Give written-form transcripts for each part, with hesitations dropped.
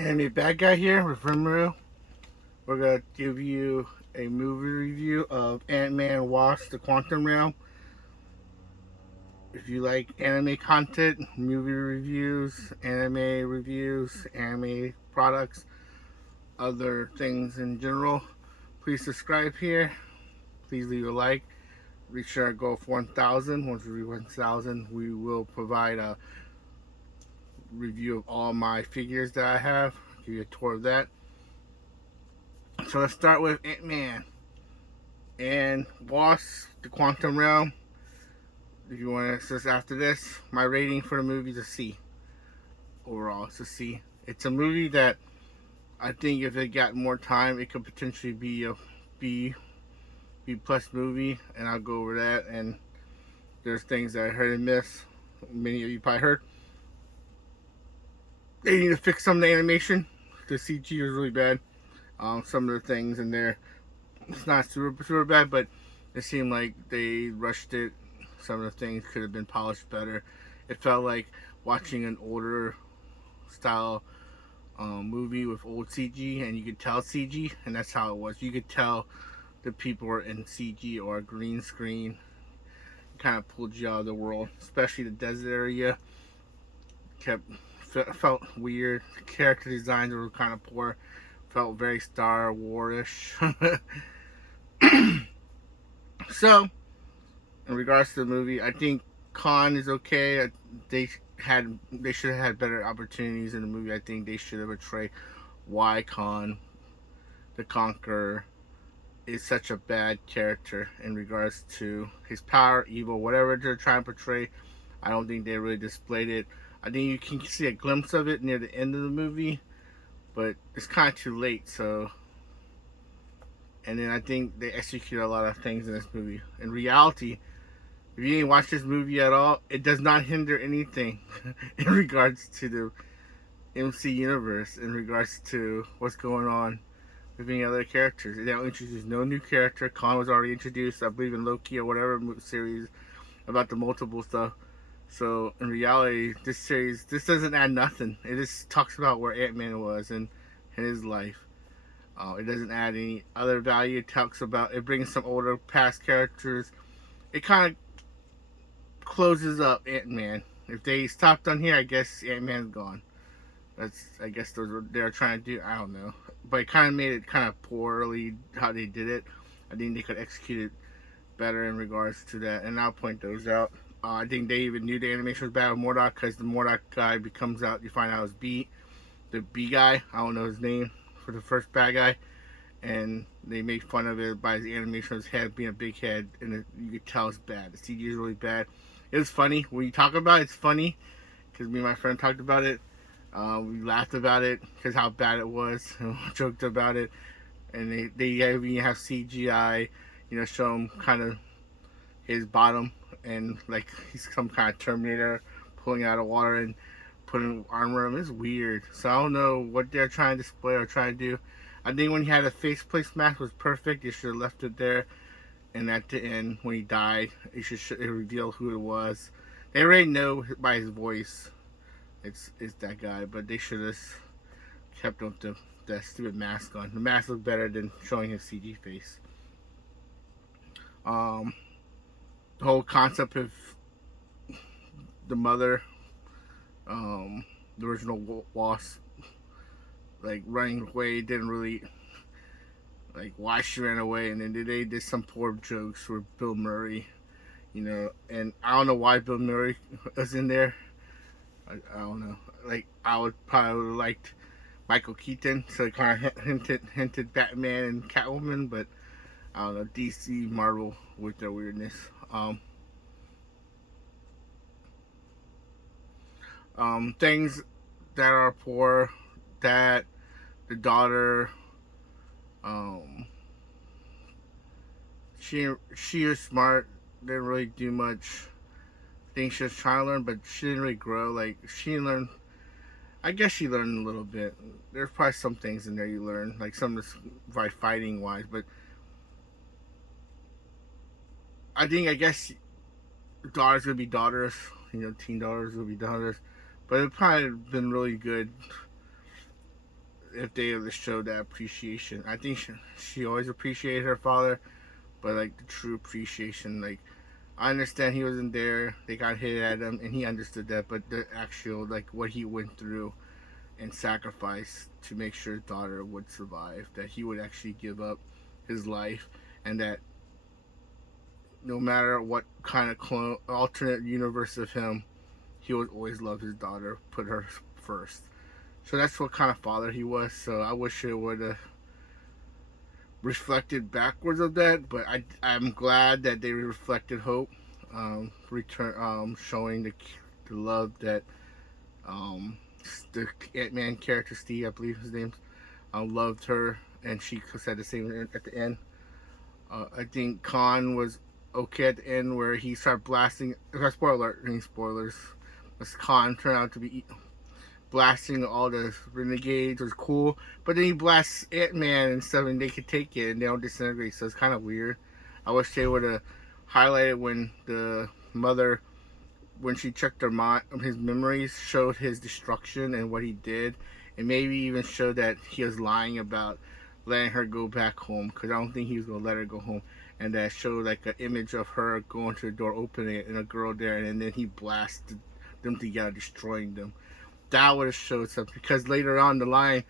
AnimeBadGuy here with Rimuru. We're going to give you a movie review of Ant-Man and Wasp, The Quantum Realm. If you like anime content, movie reviews, anime products, other things in general, please subscribe here. Please leave a like. Reach our goal of 1,000. Once we reach 1,000, we will provide a review of all my figures that I have. Give you a tour of that. So let's start with Ant-Man and Wasp, The Quantum Realm. If you want to access after this, my rating for the movie is a C. Overall, it's a C. It's a movie that I think if it got more time, it could potentially be a B plus movie, and I'll go over that. And there's things that I heard and missed. Many of you probably heard. They need to fix some of the animation. The CG was really bad. Some of the things in there, it's not super bad, but it seemed like they rushed it. Some of the things could have been polished better. It felt like watching an older style movie with old CG, and you could tell CG, and that's how it was. You could tell the people were in CG or a green screen. It kind of pulled you out of the world, especially the desert area. Felt weird. The character designs were kind of poor. Felt very Star Wars-ish. So, in regards to the movie, I think Khan is okay. They should have had better opportunities in the movie. I think they should have portrayed why Khan, the Conqueror, is such a bad character in regards to his power, evil, whatever they're trying to portray. I don't think they really displayed it. I think you can see a glimpse of it near the end of the movie, but it's kind of too late. So, and then I think they execute a lot of things in this movie. In reality, if you didn't watch this movie at all, it does not hinder anything in regards to the MC universe, in regards to what's going on with any other characters. They don't introduce no new character. Khan was already introduced, I believe, in Loki or whatever series about the multiple stuff. So in reality, this series, this doesn't add nothing. It just talks about where Ant-Man was in his life. It doesn't add any other value. It talks about, it brings some older past characters. It kind of closes up Ant-Man. If they stopped on here, I guess Ant-Man's gone. I guess they're trying to do. I don't know, but it kind of made it kind of poorly how they did it. I think they could execute it better in regards to that, and I'll point those out. I think they even knew the animation was bad with MODOK, because the MODOK guy becomes out, you find out it's the B guy, I don't know his name, for the first bad guy, and they make fun of it by his animation of his head being a big head, and you could tell it's bad. The CG is really bad. It was funny. When you talk about it, it's funny, because me and my friend talked about it. We laughed about it, because how bad it was, and joked about it, and they even have CGI, show him kind of his bottom, and like he's some kind of Terminator pulling out of water and putting armor on him. It's weird. So I don't know what they're trying to display or trying to do. I think when he had a faceplate mask was perfect. They should have left it there. And at the end, when he died, it revealed who it was. They already know by his voice it's that guy, but they should have kept up that stupid mask on. The mask looked better than showing his CG face. The whole concept of the mother, the original Wasp, like running away, didn't really like why she ran away, and then they did some poor jokes with Bill Murray, and I don't know why Bill Murray was in there. I don't know. Like I would probably have liked Michael Keaton, so it kind of hinted Batman and Catwoman, but I don't know, DC, Marvel with their weirdness. Things that are poor, that the daughter, she was smart, didn't really do much. I think she was trying to learn, but she didn't really grow. Like she didn't learn. I guess she learned a little bit. There's probably some things in there you learn, like some of this by fighting wise, but I guess daughters would be daughters, teen daughters would be daughters, but it probably been really good if they ever showed that appreciation. I think she always appreciated her father, but like the true appreciation, like I understand he wasn't there. They got hit at him, and he understood that. But the actual, like, what he went through and sacrificed to make sure his daughter would survive, that he would actually give up his life, and that no matter what kind of alternate universe of him, he would always love his daughter, put her first. So that's what kind of father he was. So I wish it would have reflected backwards of that, but I'm glad that they reflected hope, showing the love that the Ant-Man character Steve, I believe his name, loved her, and she said the same at the end. I think Khan was okay at the end where he started blasting. Spoiler alert, any spoilers? This Khan turned out to be blasting all the renegades. Was cool, but then he blasts Ant-Man and stuff, and they could take it and they don't disintegrate. So it's kind of weird. I wish they would have highlighted when the mother, when she checked his memories, showed his destruction and what he did, and maybe even showed that he was lying about letting her go back home, because I don't think he was gonna let her go home, and that showed like an image of her going to the door, opening it, and a girl there, and then he blasted them together, destroying them. That would have showed something, because later on the line,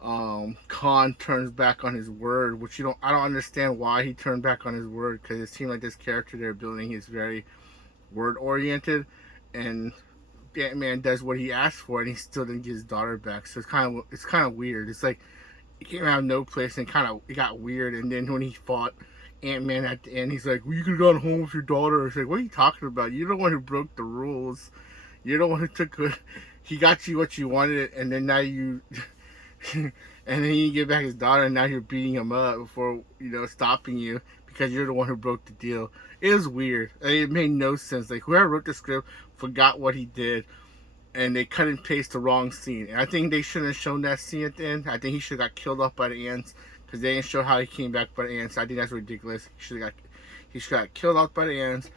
Khan turns back on his word, which I don't understand why he turned back on his word, because it seemed like this character they're building is very word oriented, and Ant-Man does what he asked for, and he still didn't get his daughter back. So it's kind of weird. It's like it came out of no place, and it got weird. And then when he fought Ant-Man at the end, he's like, "Well, you could have gone home with your daughter." It's like, what are you talking about? You're the one who broke the rules. You're the one who took it. He got you what you wanted, and then now you, and then you get back his daughter, and now you're beating him up for stopping you because you're the one who broke the deal. It was weird. It made no sense. Like whoever wrote the script forgot what he did, and they cut and paste the wrong scene. And I think they shouldn't have shown that scene at the end. I think he should have got killed off by the ants, because they didn't show how he came back by the ants. I think that's ridiculous. He should have got killed off by the ants,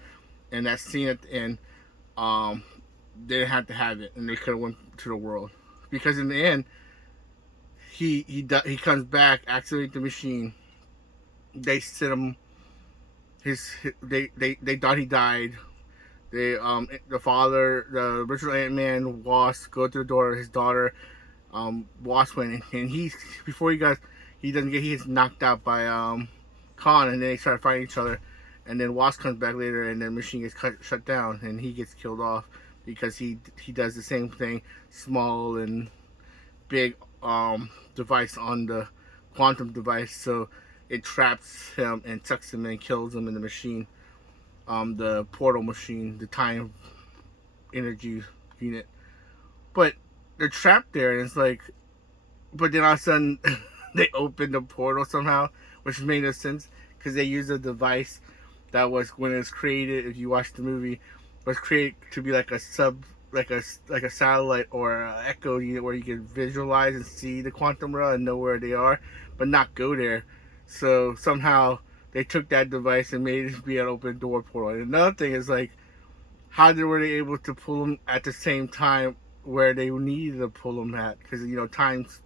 and that scene at the end, they didn't have to have it, and they could have went to the world, because in the end, he comes back, activates the machine. They sent him. They thought he died. The father, the original Ant-Man, Wasp, go to the door. His daughter, Wasp went, and he gets knocked out by Khan, and then they start fighting each other, and then Wasp comes back later, and the machine gets shut down, and he gets killed off because he does the same thing, small and big device on the quantum device, so it traps him and sucks him in and kills him in the machine, the portal machine, the time energy unit. But they're trapped there, and it's like, but then all of a sudden they open the portal somehow, which made no sense, because they used a device that was, when it was created, if you watch the movie, was created to be like a satellite or an echo unit where you can visualize and see the quantum realm and know where they are, but not go there. So somehow they took that device and made it be an open door portal. And another thing is, like, were they able to pull them at the same time where they needed to pull them at? Because time's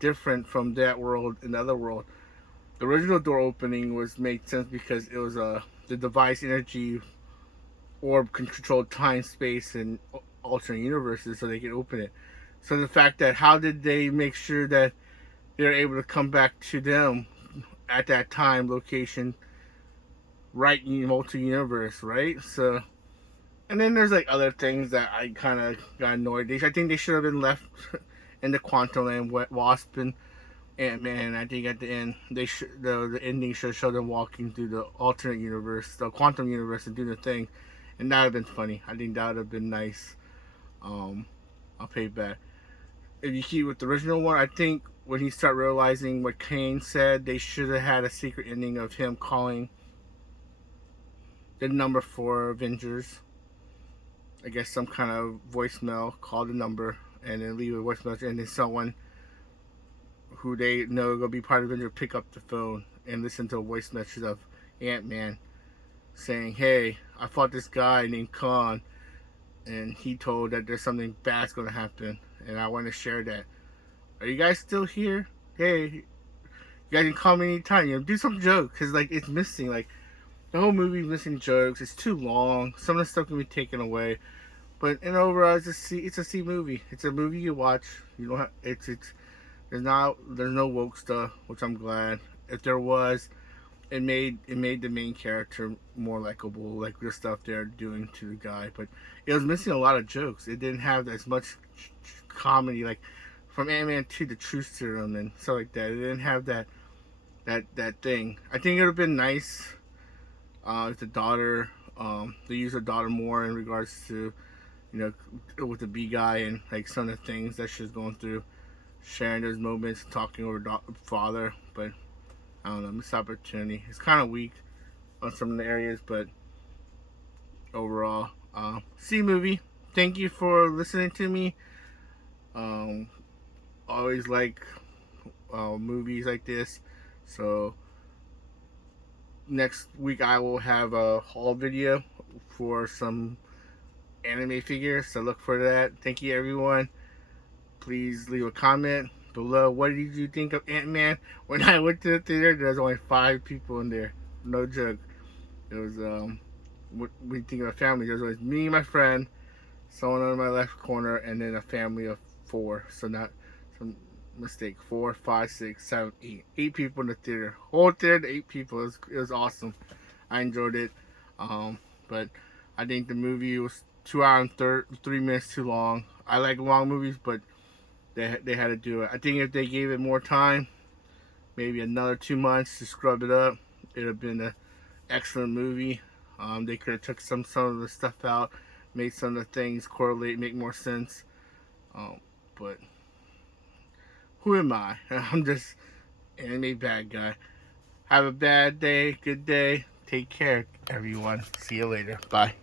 different from that world and the other world. The original door opening made sense because it was the device energy orb can control time, space, and alternate universes, so they can open it. So the fact that, how did they make sure that they're able to come back to them at that time, location, right in multi-universe, right? So, and then there's like other things that I kind of got annoyed. I think they should have been left in the Quantum Land, Wasp and Ant-Man. I think at the end, the ending should show them walking through the alternate universe, the quantum universe, and doing the thing. And that would have been funny. I think that would have been nice. I'll pay back. If you keep with the original one, I think when he started realizing what Kane said, they should have had a secret ending of him calling the number for Avengers. I guess some kind of voicemail, call the number, and then leave a voicemail, and then someone who they know will be part of Avenger pick up the phone and listen to a voice message of Ant-Man saying, "Hey, I fought this guy named Khan, and he told that there's something bad's going to happen, and I want to share that." Are you guys still here? Hey, you guys can call me anytime. Do some jokes, because, like, it's missing. Like, the whole movie's missing jokes. It's too long. Some of the stuff can be taken away. But in overall, it's a C movie. It's a movie you watch. You don't have, there's no woke stuff, which I'm glad. If there was, it made the main character more likable, like the stuff they're doing to the guy. But it was missing a lot of jokes. It didn't have as much comedy, like from Ant-Man 2, the Truth Serum and stuff like that. It didn't have that thing. I think it would have been nice if the daughter, they use her daughter more in regards to, with the B guy and like some of the things that she's going through, sharing those moments, talking over father. But I don't know, missed opportunity. It's kind of weak on some of the areas, but overall, C movie. Thank you for listening to me. Always like movies like this. So next week I will have a haul video for some anime figures, so look for that. Thank you, everyone. Please leave a comment below. What did you think of Ant-Man? When I went to the theater, there was only 5 people in there. No joke. It was what we think of a family. There was always me, my friend, someone on my left corner, and then a family of 4. So not some mistake. 4, 5, 6, 7, 8. 8 people in the theater. Whole theater, 8 people. It was awesome. I enjoyed it. But I think the movie was 2 hours and 3 minutes too long. I like long movies, but they had to do it. I think if they gave it more time, maybe another 2 months to scrub it up, it would have been an excellent movie. They could have took some of the stuff out, made some of the things correlate, make more sense. But who am I? I'm just anime bad guy. Have a bad day, good day. Take care, everyone. See you later. Bye.